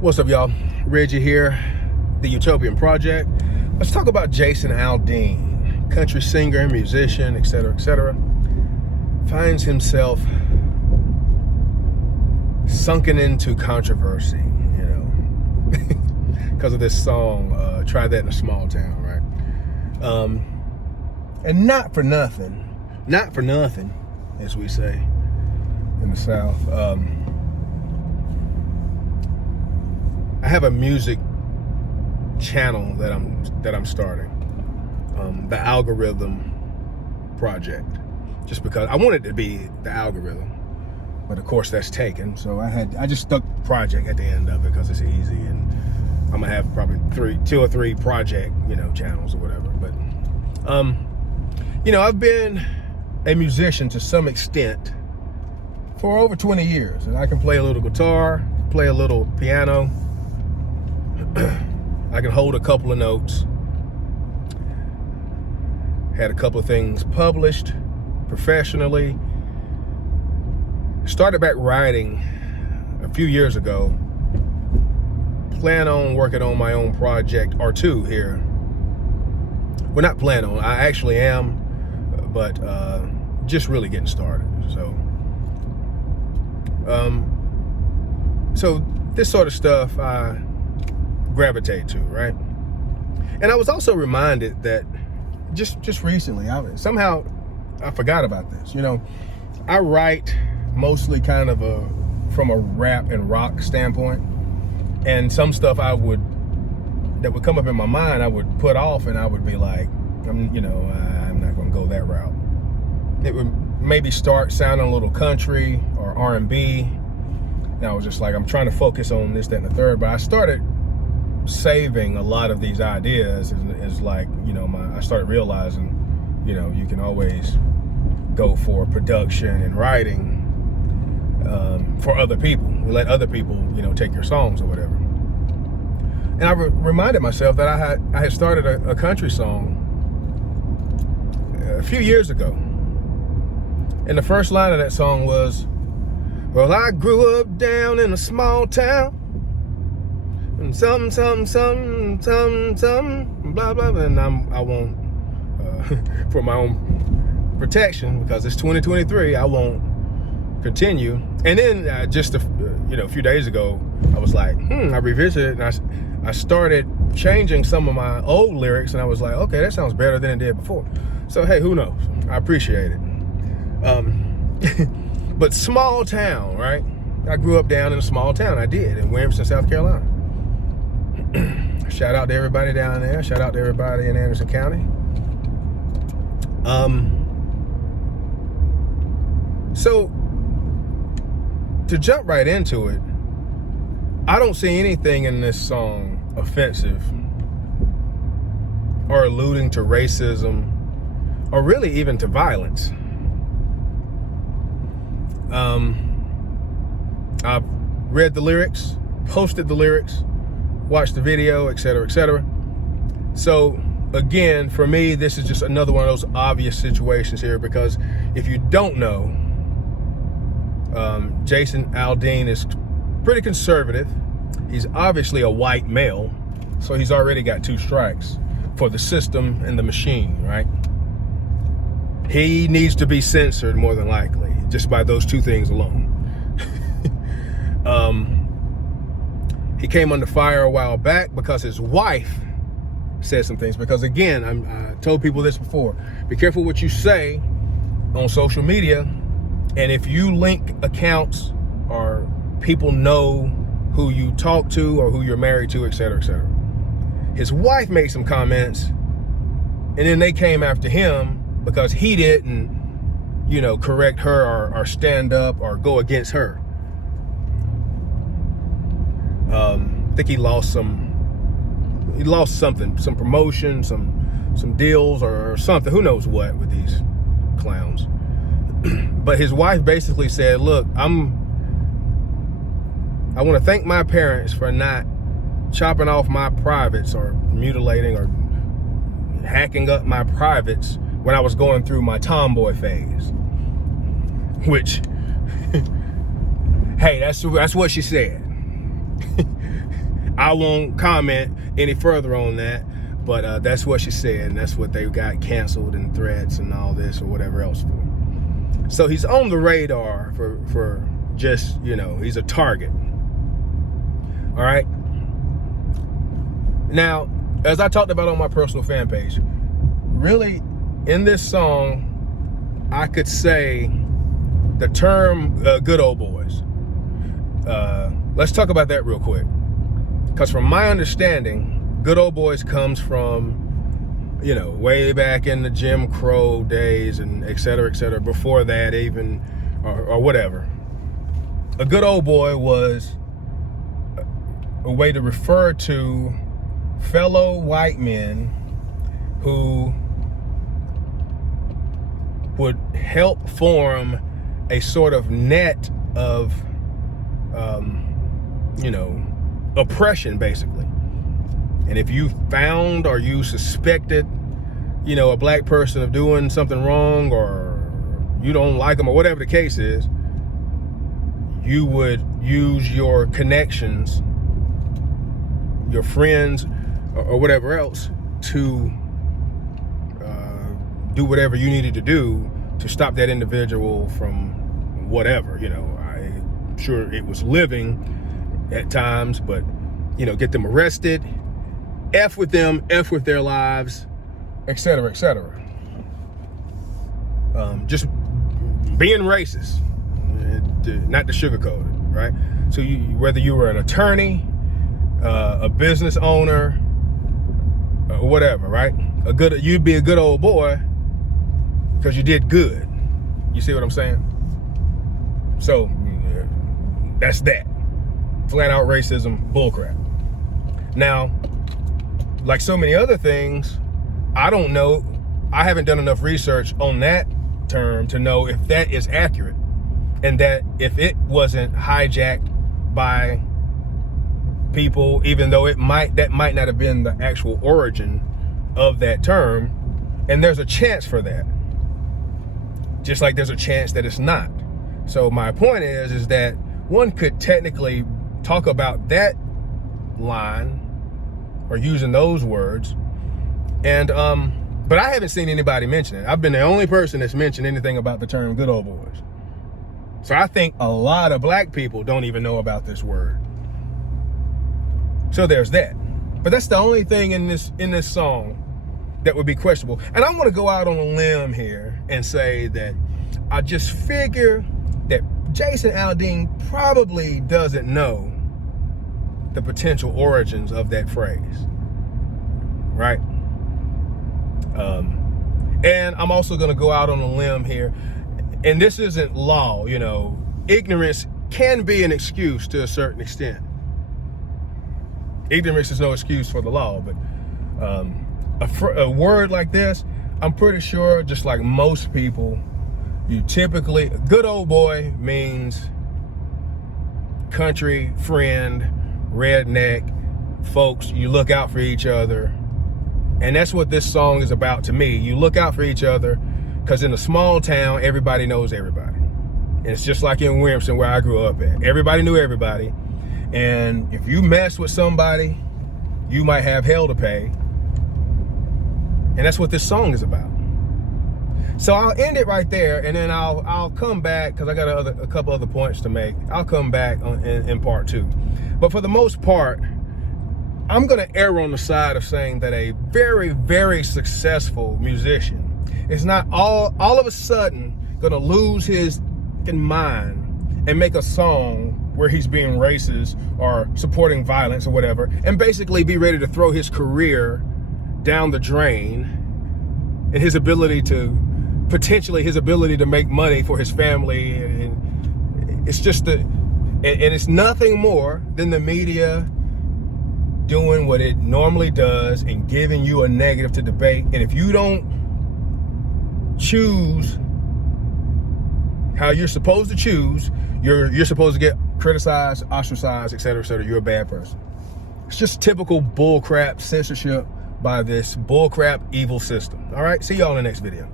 What's up, y'all? Reggie here, the Utopian Project. Let's talk about Jason Aldean, country singer, musician, etc., etc. Finds himself sunken into controversy, because of this song, Try That in a Small Town, right? And not for nothing, as we say in the South. I have a music channel that I'm starting, the Algorithm Project, just because I wanted it to be the algorithm, but of course that's taken. So I just stuck project at the end of it because it's easy, and I'm gonna have probably two or three project channels or whatever. But I've been a musician to some extent for over 20 years, and I can play a little guitar, play a little piano. I can hold a couple of notes. Had a couple of things published professionally. Started back writing a few years ago. Plan on working on my own project or two here. Well, not plan on, I actually am, but just really getting started. So this sort of stuff I gravitate to, right? And I was also reminded that just recently, somehow I forgot about this. I write mostly kind of from a rap and rock standpoint, and some stuff that would come up in my mind I would put off, and I would be like, I'm not gonna go that route. It would maybe start sounding a little country or R&B, and I was just like, I'm trying to focus on this, that, and the third. But I started saving a lot of these ideas is like, I started realizing, you can always go for production and writing for other people. Let other people, take your songs or whatever. And I reminded myself that I had started a country song a few years ago. And the first line of that song was, well, I grew up down in a small town, and some, blah, blah, blah. And I won't, for my own protection, because it's 2023, I won't continue. And then just a few days ago, I was like, I revisited, and I started changing some of my old lyrics, and I was like, okay, that sounds better than it did before. So, hey, who knows? I appreciate it. But small town, right? I grew up down in a small town. I did, in Williamson, South Carolina. Shout out to everybody down there. Shout out to everybody in Anderson County. So to jump right into it, I don't see anything in this song offensive or alluding to racism or really even to violence. I've read the lyrics, posted the lyrics, watched the video, etc., etc. So again, for me, this is just another one of those obvious situations here, because if you don't know, Jason Aldean is pretty conservative. He's obviously a white male, so he's already got 2 strikes for the system and the machine, right? He needs to be censored more than likely, just by those 2 things alone. He came under fire a while back because his wife said some things. Because again, I told people this before, be careful what you say on social media. And if you link accounts or people know who you talk to or who you're married to, etc., etc. His wife made some comments, and then they came after him because he didn't, correct her or stand up or go against her. I think he lost something, some promotion, some deals or something, who knows what, with these clowns. But his wife basically said, look, I want to thank my parents for not chopping off my privates or mutilating or hacking up my privates when I was going through my tomboy phase. Which, hey, that's what she said. I won't comment any further on that, but that's what she said, and that's what they got canceled and threats and all this or whatever else for. So he's on the radar for just, you know, he's a target. All right. Now, as I talked about on my personal fan page, really in this song, I could say the term good old boys. Let's talk about that real quick. Because from my understanding, good old boys comes from, you know, way back in the Jim Crow days and et cetera, before that even, or whatever. A good old boy was a way to refer to fellow white men who would help form a sort of net of, you know, oppression, basically. And if you found or you suspected, you know, a black person of doing something wrong, or you don't like them, or whatever the case is, you would use your connections, your friends, or whatever else to do whatever you needed to do to stop that individual from whatever, you know. I'm sure it was living at times, but, you know, get them arrested, F with them, F with their lives, et cetera, just being racist, not to sugarcoat it, right? So whether you were an attorney, a business owner, or whatever, right? You'd be a good old boy because you did good. You see what I'm saying? So that's that. Flat out racism, bullcrap. Now, like so many other things, I don't know. I haven't done enough research on that term to know if that is accurate, and that if it wasn't hijacked by people, even though that might not have been the actual origin of that term, and there's a chance for that, just like there's a chance that it's not. So my point is that one could technically talk about that line or using those words, and but I haven't seen anybody mention it. I've been the only person that's mentioned anything about the term good old boys. So I think a lot of black people don't even know about this word. So there's that. But that's the only thing in this song that would be questionable. And I'm gonna go out on a limb here and say that I just figure that Jason Aldean probably doesn't know the potential origins of that phrase, right? And I'm also gonna go out on a limb here, and this isn't law, you know, ignorance can be an excuse to a certain extent. Ignorance is no excuse for the law, but a word like this, I'm pretty sure, just like most people, you typically, good old boy means country friend, redneck folks. You look out for each other, and that's what this song is about to me. You look out for each other, because in a small town, everybody knows everybody. And it's just like in Williamson, where I grew up at. Everybody knew everybody. And if you mess with somebody, you might have hell to pay. And that's what this song is about. So I'll end it right there, and then I'll come back, because I got a couple other points to make. I'll come back in part 2. But for the most part, I'm gonna err on the side of saying that a very, very successful musician is not all of a sudden gonna lose his mind and make a song where he's being racist or supporting violence or whatever, and basically be ready to throw his career down the drain, and his ability to make money for his family. And it's just and it's nothing more than the media doing what it normally does and giving you a negative to debate. And if you don't choose how you're supposed to choose, you're supposed to get criticized, ostracized, et cetera, you're a bad person. It's just typical bullcrap censorship by this bullcrap evil system. All right, see y'all in the next video.